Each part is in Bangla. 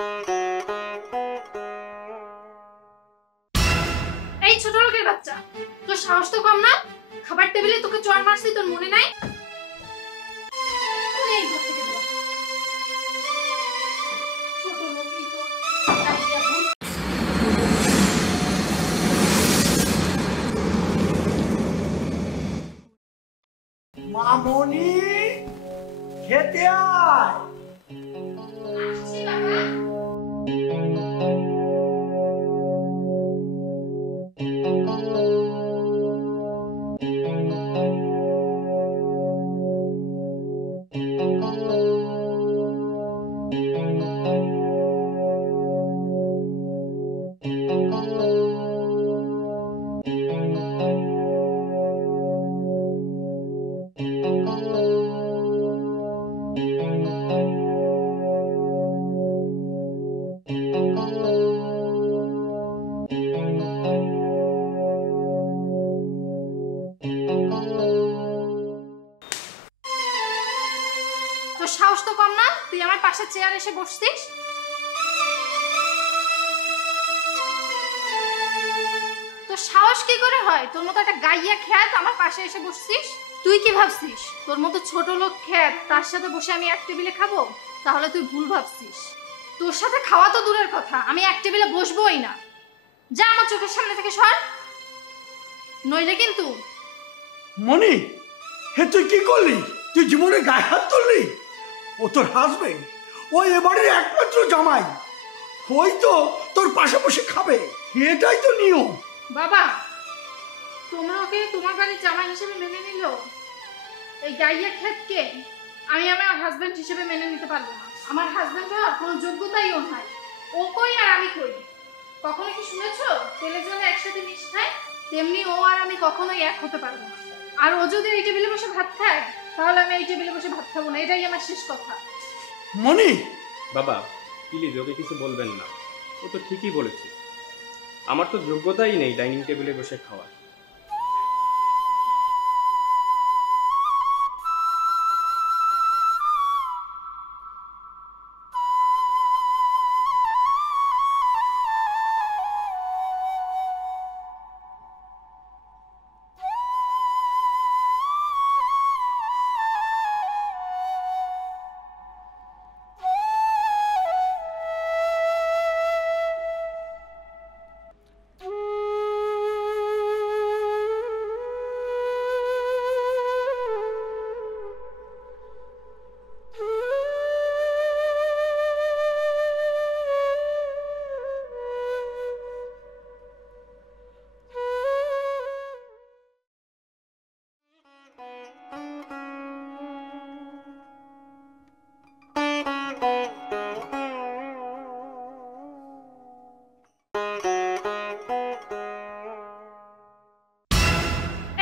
এই ছোট লোকের বাচ্চা, তোর সাহস তো কম না? খাবার টেবিলে তোকে চড় মারছি, তোর মনে নাই? এই ঘর থেকে বেরো। ছোট লোকই তো কাটিয়া ভূত। মামনি খেতে আয়। আসছি বাবা। তোর সাহস তো কম না? তুই আমার পাশে চেয়ার এসে বসছিস। তোর সাহস কি করে হয়? তোর মতো একটা গাইয়া খ্যাত আমার পাশে এসে বসছিস। তুই কি ভাবছিস তোর মতো ছোট লোক খ্যাত তার সাথে বসে আমি এক টেবিলে খাবো? তাহলে তুই ভুল ভাবছিস। তোর সাথে খাওয়া তো দূরের কথা, আমি এক টেবিলে বসবোই না। যা আমার চোখের সামনে থেকে সর, নইলে কিন্তু। মনি, হে তুই কি করলি? তুই জীবনে গায়ে হাত তুললি? ও তোর হাজবেন্ড, ও এবারে একমাত্র জামাই, ওই তো তোর পাশাপাশি খাবে, এটাই তো নিয়ম। বাবা, তোমরা ওকে তোমার বাড়ির জামাই হিসেবে মেনে নিল, এই গাইয়া খ্যাতকে আমি আমার হাজবেন্ড হিসেবে মেনে নিতে পারবো না। আমার হাজবেন্ড হওয়ার কোনো যোগ্যতাই ওর নাই। ও কই আর আমি কই? কখনো কি শুনেছো তেলে জলে একসাথে মিশ খায়? তেমনি ও আর আমি কখনোই এক হতে পারবো না। আর ও যদি এই টেবিলে বসে ভাত খায়, তাহলে আমি এই টেবিলে বসে ভাত খাবো না। এটাই আমার শেষ কথা। মনি, বাবা প্লিজ ওকে কিছু বলবেন না, ও তো ঠিকই বলেছে। আমার তো যোগ্যতাই নেই ডাইনিং টেবিলে বসে খাওয়ার।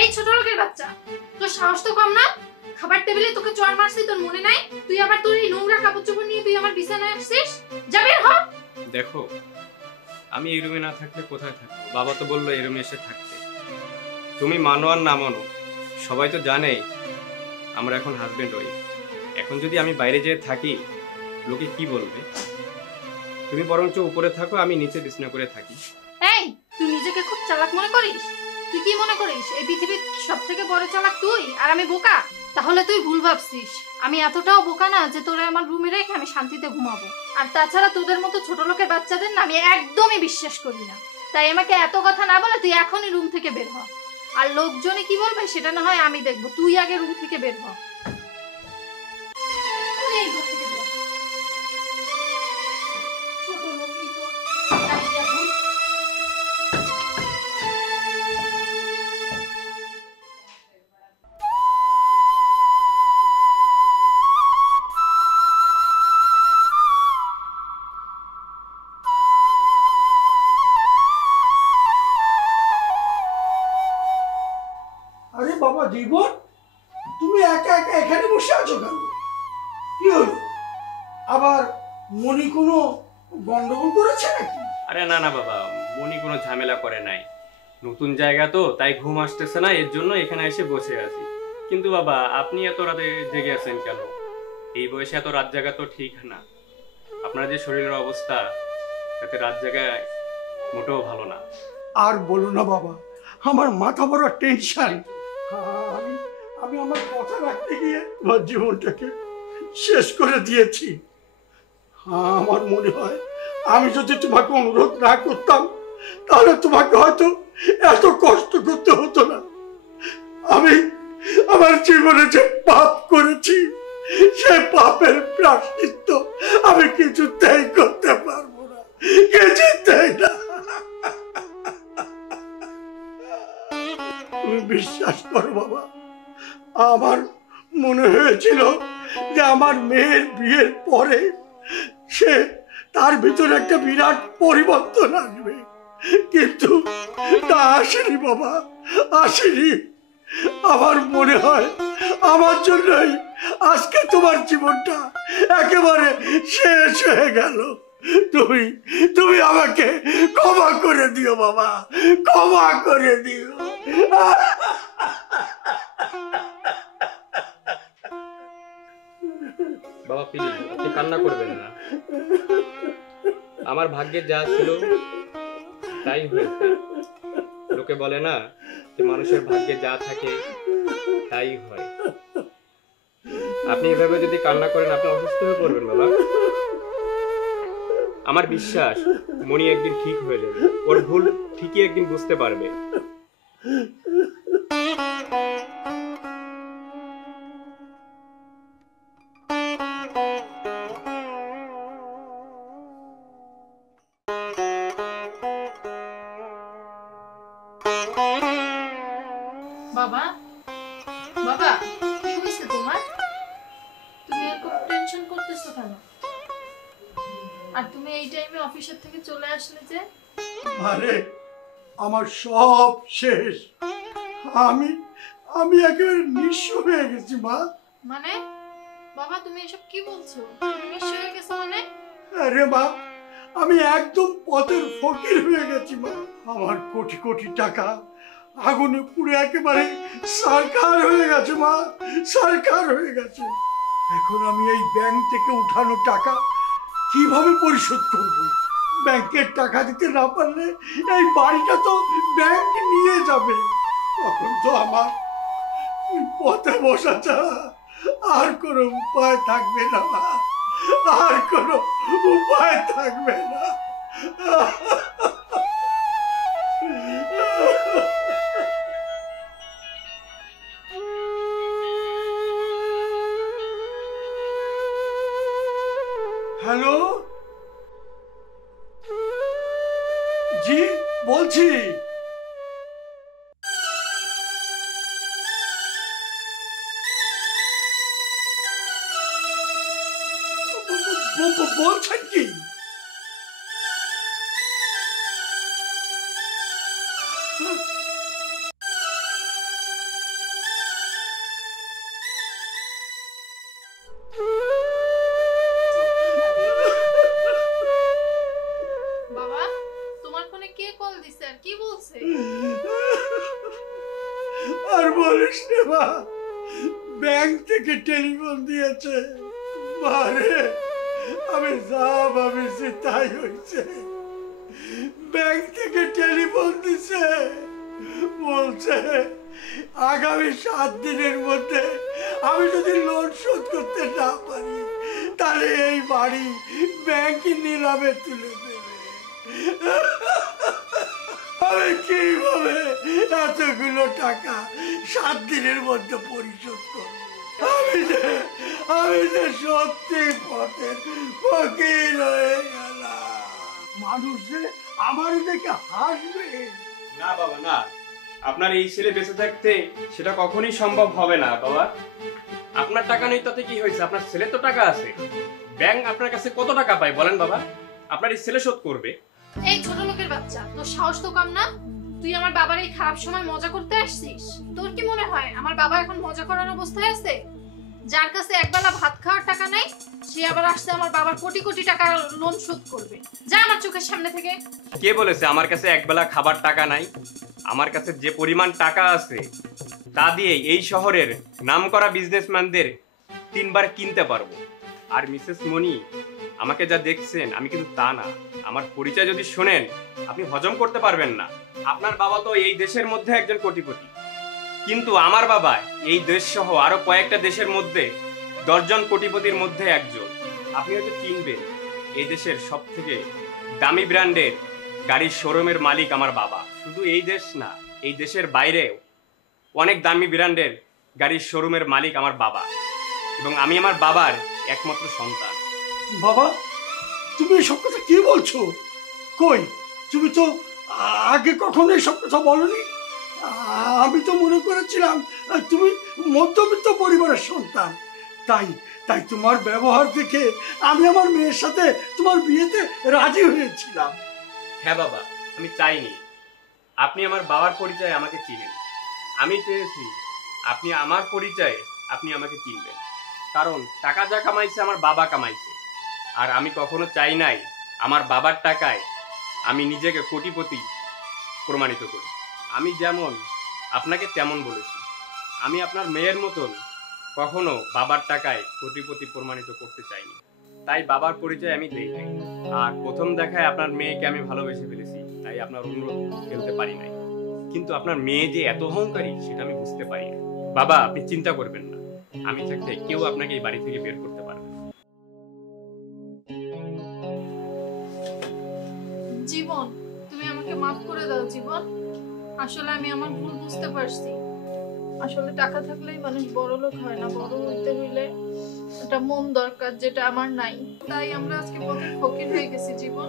এই ছোট লোকের বাচ্চা, তোর সাহস তো কম না? খাবার টেবিলে তোকে চড় মারছি, তোর মনে নাই? তুই আবার তোর এই নোংরা কাপড় চোপড় নিয়ে তুই আমার বিছানায় আসছিস। যাবে হ। দেখো, আমি এই রুমে না থাকলে কোথায় থাকবো? বাবা তো বললো এই রুমে এসে থাকতে। তুমি মানো আর না মানো, সবাই তো জানেই আমরা এখন হাজবেন্ড ওয়াইফ। এখন যদি আমি বাইরে যেয়ে থাকি, লোকে কি বলবে? তুমি বরঞ্চ উপরে থাকো, আমি নিচে বিছনা করে থাকি। এই, তুই নিজেকে খুব চালাক মনে করিস? তুই কি মনে করিস এই পৃথিবীর সবথেকে বড় চালাক তুই আর আমি বোকা? তাহলে তুই ভুল ভাবছিস। আমি এতটাও বোকা না যে তোরে আমার রুমে রেখে আমি শান্তিতে ঘুমাবো। আর তাছাড়া তোদের মতো ছোট লোকের বাচ্চাদের না আমি একদমই বিশ্বাস করি না। তাই আমাকে এত কথা না বলে তুই এখনই রুম থেকে বের হ। আর লোকজনে কি বলবে সেটা না হয় আমি দেখবো, তুই আগে রুম থেকে বের হ। এই ঘর থেকে বের হ। ছোট লোকই তো কাটিয়া ভূত। আরে বাবা জীবন, তুমি একা একা এখানে বসে আছো কেন? কি হলো? আবার মনি কোনো গন্ডগোল করেছে নাকি? আরে না না বাবা, মনি কোনো ঝামেলা করে নাই। নতুন জায়গা তো, তাই ঘুম আসতেছে না, এর জন্য এখানে এসে বসে আছি। কিন্তু বাবা, আপনি এত রাতে জেগে আছেন কেন? এই বয়সে এত রাত জাগা তো ঠিক না। আপনার যে শরীরের অবস্থা তাতে রাত জায়গায় মোটেও ভালো না। আর বলো না বাবা, আমার মাথা বড় টেনশন। আমি আমি আমার কথা রাখতে গিয়ে আমার জীবনটাকে শেষ করে দিয়েছি। আমার মনে হয় আমি যদি তোমাকে অনুরোধ না করতাম তাহলে তোমাকে হয়তো এত কষ্ট করতে হতো না। আমি আমার জীবনে যে পাপ করেছি সে পাপের প্রায়শ্চিত্ত আমি কিছুতেই করতে পারবো না, কিছুতেই না। তুমি বিশ্বাস করো বাবা, আমার মনে হয়েছিল যে আমার মেয়ের বিয়ের পরে সে তার ভিতরে একটা বিরাট পরিবর্তন আসবে, কিন্তু তা আসেনি বাবা, আসেনি। আমার মনে হয় আমার জন্যই আজকে তোমার জীবনটা একেবারে শেষ হয়ে গেল। তুমি তুমি আমাকে ক্ষমা করে দিও বাবা, ক্ষমা করে দিও। বাবা প্লিজ, আপনি কান্না করবেন না। আমার ভাগ্যে যা ছিল তাই হয়েছে। লোকে বলে না যে মানুষের ভাগ্যে যা থাকে তাই হয়। আপনি এভাবে যদি কান্না করেন আপনি অসুস্থ হয়ে পড়বেন বাবা। আমার বিশ্বাস মনি একদিন ঠিক হয়ে যাবে, ওর ভুল ঠিকই একদিন বুঝতে পারবে। বাবা, বাবা, কি হয়েছে তোমার? তুমি এত টেনশন করতেছো কেন? আর তুমি এই টাইমে অফিসের থেকে চলে আসলে যে? আরে আমার সব শেষ। আমি আমি একেবারে নিঃস্ব হয়ে গেছি মা। মানে বাবা, তুমি এসব কি বলছো? তুমি নিঃস্ব হয়ে গেছো মানে? আরে মা, আমি একদম পথের ফকির হয়ে গেছি মা। আমার কোটি কোটি টাকা আগুনে পুড়ে একেবারে সরকার হয়ে গেছে মা, সরকার হয়ে গেছে। এখন আমি এই ব্যাংক থেকে উঠানো টাকা কিভাবে পরিশোধ করব? ব্যাংকের টাকা দিতে না পারলে এই বাড়িটা তো ব্যাংক নিয়ে যাবে। তখন তো আমার পথে বসা ছাড়া আর কোনো উপায় থাকবে না মা, আর কোনো উপায় থাকবে না। হ্যালো, জি বলছি। বলছেন কি? বাবা, তোমার ফোনে কে কল দিছে আর কি বলছে? আর বলিস না মা, ব্যাংক থেকে টেলিফোন দিয়েছে। মারে, আমি যা ভাবিছি তাই হয়েছে। ব্যাংক থেকে টেলিফোন দিছে, বলছে আগামী 7 দিনের মধ্যে আমি যদি লোন শোধ করতে না পারি তাহলে এই বাড়ি ব্যাংক নিলামে তুলে দেবে। আমি কিভাবে এতগুলো টাকা 7 দিনের মধ্যে পরিশোধ করব? আমি যে সত্যি পথের ফকির হয়ে গেলাম। মানুষ যে আমার দেখে হাসবে। না বাবা না, আপনার এই ছেলে বেঁচে থাকতে সেটা কখনোই সম্ভব হবে না বাবা। আপনার টাকা নেই তাতে কি হয়েছে? আপনার ছেলে তো টাকা আছে। ব্যাংক আপনার কাছে কত টাকা পায় বলেন বাবা? আপনার এই ছেলে শোধ করবে। এই ছোট লোকের বাচ্চা, তোর সাহস তো কম না? তুই আমার বাবার এই খারাপ সময় মজা করতে আসছিস? তোর কি মনে হয় আমার বাবা এখন মজা করার অবস্থায় আছে? যার কাছে একবেলা ভাত খাওয়ার টাকা নেই সে আবার আসছে আমার বাবার কোটি কোটি টাকার লোন শোধ করবে। যা আমার চোখের সামনে থেকে। কে বলেছে আমার কাছে একবেলা খাবার টাকা নাই? আমার কাছে যে পরিমাণ টাকা আছে তা দিয়ে এই শহরের নামকরা বিজনেসম্যানদের 3 বার কিনতে পারবো। আর মিসেস মনি আমাকে যা দেখছেন আমি কিন্তু তা না। আমার পরিচয় যদি শোনেন আপনি হজম করতে পারবেন না। আপনার বাবা তো এই দেশের মধ্যে একজন কোটিপতি, কিন্তু আমার বাবা এই দেশ সহ আরো কয়েকটা দেশের মধ্যে 10 জন কোটিপতির মধ্যে একজন। আপনি হয়তো চিনবেন, এই দেশের সব থেকে দামি ব্র্যান্ডের গাড়ির শোরুমের মালিক আমার বাবা। শুধু এই দেশ না, এই দেশের বাইরেও অনেক দামি ব্র্যান্ডের গাড়ির শোরুমের মালিক আমার বাবা, এবং আমি আমার বাবার একমাত্র সন্তান। বাবা, তুমি এসব কথা কি বলছো? কই, তুমি তো আগে কখনো এসব কথা বলনি। আমি তো মনে করেছিলাম তুমি মধ্যবিত্ত পরিবারের সন্তান। তাই তাই তোমার ব্যবহার দেখে আমি আমার মেয়ের সাথে তোমার বিয়েতে রাজি হয়েছিলাম। হ্যাঁ বাবা, আমি চাইনি আপনি আমার বাবার পরিচয় আমাকে চিনেন। আমি চেয়েছি আপনি আমার পরিচয়ে আপনি আমাকে চিনবেন, কারণ টাকা যা কামাইছে আমার বাবা কামাইছে। আর আমি কখনো চাই নাই আমার বাবার টাকায় আমি নিজেকে কোটিপতি প্রমাণিত করি। আমি যেমন আপনাকে তেমন বলেছি, আমি আপনার মেয়ের মতন কখনো বাবার টাকায় কোটিপতি প্রমাণিত করতে চাইনি। তাই বাবার পরিচয় আমি দেই নাই। আর প্রথম দেখায় আপনার মেয়েকে আমি ভালোবেসে ফেলেছি, তাই আপনার অনুরোধ ফেলতে পারি নাই। কিন্তু আপনার মেয়ে যে এত অহংকারী সেটা আমি বুঝতে পারি না। বাবা, আপনি চিন্তা করবেন না, আমি থাকতে কেউ আপনাকে এই বাড়ি থেকে বের করতে পারবে না। জীবন, তুমি আমাকে মাফ করে দাও জীবন। আসলে আমি আমার ভুল বুঝতে পারছি। আসলে টাকা থাকলেই মানুষ বড় লোক হয় না, বড় হইতে হইলে একটা মন দরকার, যেটা আমার নাই। তাই আমরা আজকে পথে ফকির হয়ে গেছি জীবন।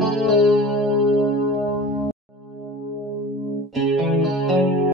Thank you.